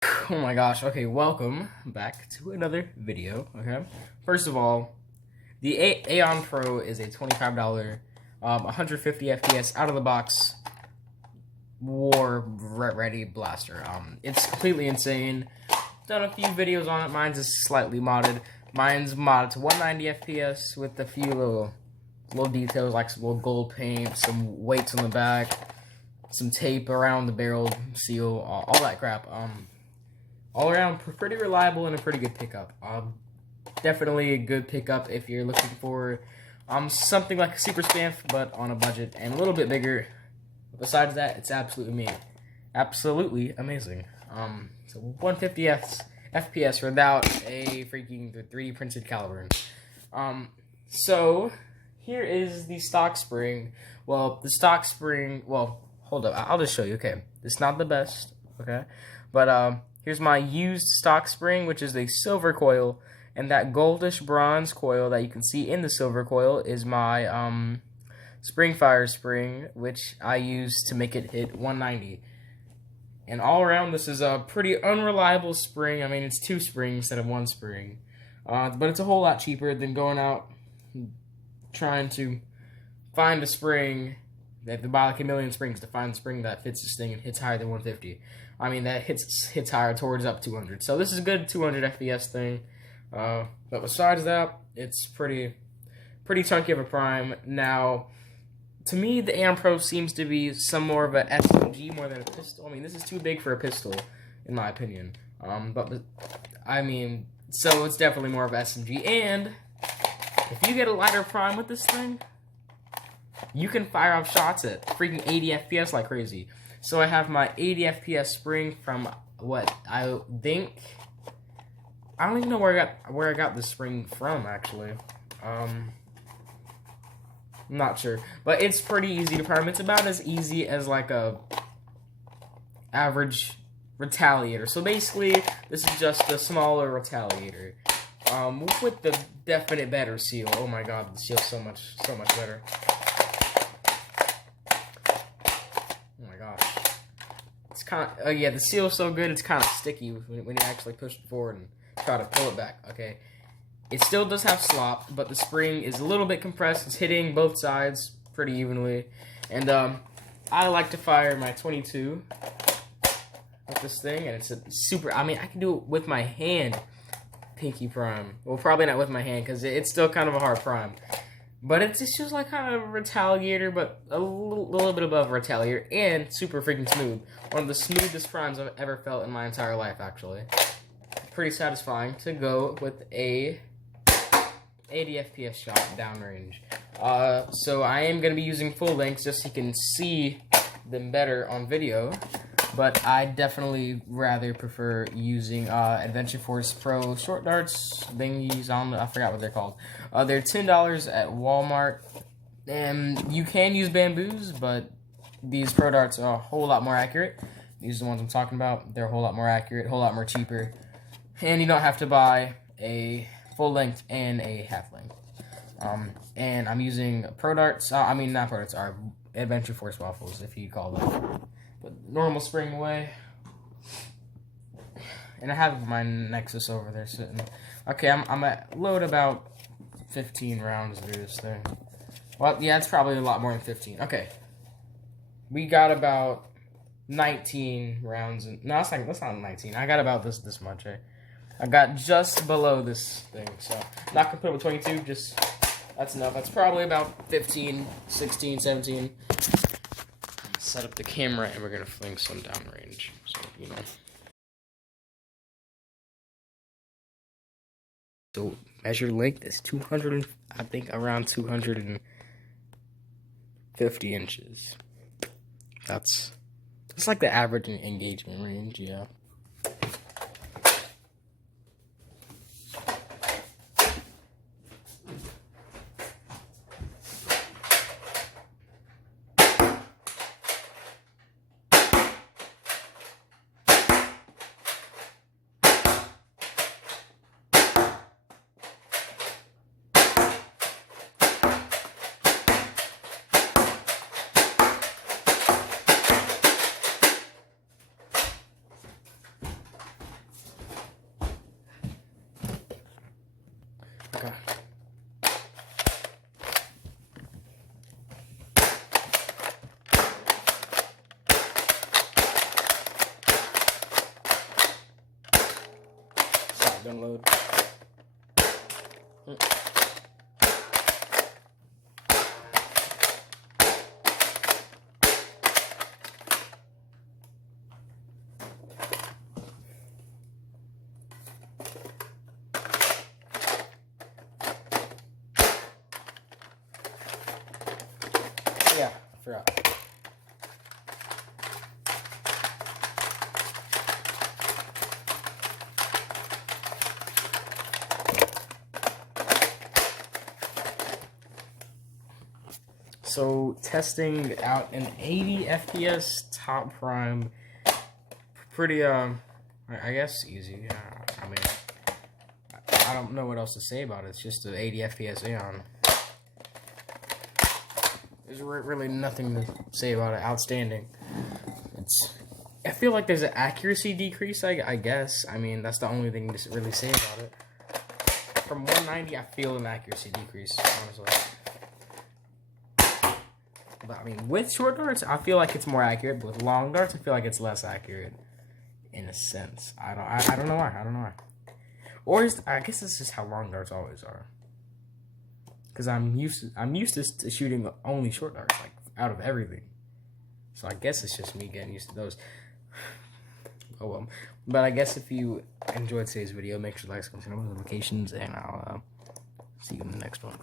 Oh my gosh, okay, welcome back to another video, okay? First of all, the Aeon Pro is a $25, 150 FPS out of the box war-ready blaster. It's completely insane. Done a few videos on it. Mine's is slightly modded. Mine's modded to 190 FPS with a few little details like some little gold paint, some weights on the back, some tape around the barrel seal, all that crap. All around pretty reliable and a pretty good pickup. Definitely a good pickup if you're looking for something like a super spamf, but on a budget and a little bit bigger. Besides that, it's absolutely amazing. So 150 FPS without a freaking 3D printed caliber. So here is the stock spring. Well, the stock spring. Well, hold up. I'll just show you. Okay, it's not the best. Okay, but here's my used stock spring, which is a silver coil, and that goldish bronze coil that you can see in the silver coil is my spring fire spring, which I use to make it hit 190. And all around, this is a pretty unreliable spring. I mean, it's two springs instead of one spring, but it's a whole lot cheaper than going out trying to find a spring. They have to buy like a million springs to find a spring that fits this thing and hits higher than 150. I mean, that hits higher towards up 200. So this is a good 200 FPS thing. But besides that, it's pretty chunky of a prime. Now, to me, the Aeon Pro seems to be some more of a SMG more than a pistol. I mean, this is too big for a pistol, in my opinion. But I mean, so it's definitely more of a SMG. And if you get a lighter prime with this thing, you can fire off shots at freaking 80 FPS like crazy. So I have my 80 FPS spring from what I think. I don't even know where I got this spring from actually. I'm not sure, but it's pretty easy to prime. It's about as easy as like a average retaliator. So basically, this is just a smaller retaliator, with the definite better seal. Oh my god, the seal's so much better. Oh my gosh. It's kind of, yeah, the seal's so good, it's kind of sticky when you actually push it forward and try to pull it back, okay? It still does have slop, but the spring is a little bit compressed. It's hitting both sides pretty evenly. And I like to fire my 22 with this thing, and it's a super, I mean, I can do it with my hand, pinky prime. Well, probably not with my hand, because it's still kind of a hard prime. But it's just like kind of a retaliator, but a little bit above retaliator, and super freaking smooth. One of the smoothest primes I've ever felt in my entire life, actually. Pretty satisfying to go with a 80 FPS shot downrange. So I am going to be using full lengths just so you can see them better on video. But I definitely rather prefer using Adventure Force Pro short darts thingies. I forgot what they're called. They're $10 at Walmart. And you can use bamboos, but these pro darts are a whole lot more accurate. These are the ones I'm talking about. They're a whole lot more accurate, a whole lot more cheaper. And you don't have to buy a full length and a half length. And I'm using pro darts. I mean, not pro darts, are Adventure Force waffles, if you call them. But normal spring away. And I have my Nexus over there sitting. Okay, I'm at load about 15 rounds through this thing. Well, yeah, it's probably a lot more than 15. Okay. We got about 19 rounds. No, that's not 19. I got about this much, right? I got just below this thing, so I'm not gonna put it with 22, just, that's enough. That's probably about 15, 16, 17. Set up the camera and we're gonna fling some downrange, so, you know. So, measure length is 200, I think around 250 inches. That's like the average engagement range, yeah. to unload. Yeah, I forgot. So, testing out an 80 FPS top prime, pretty, I guess easy. I mean, I don't know what else to say about it. It's just an 80 FPS aeon. There's really nothing to say about it. Outstanding. I feel like there's an accuracy decrease, I guess. I mean, that's the only thing to really say about it. From 190, I feel an accuracy decrease, honestly. But I mean, with short darts, I feel like it's more accurate. But with long darts, I feel like it's less accurate, in a sense. I don't know why. I don't know why. Or I guess it's just how long darts always are. Because I'm used to shooting only short darts, like out of everything. So I guess it's just me getting used to those. Oh well. But I guess if you enjoyed today's video, make sure to like, subscribe, turn on notifications, and I'll see you in the next one.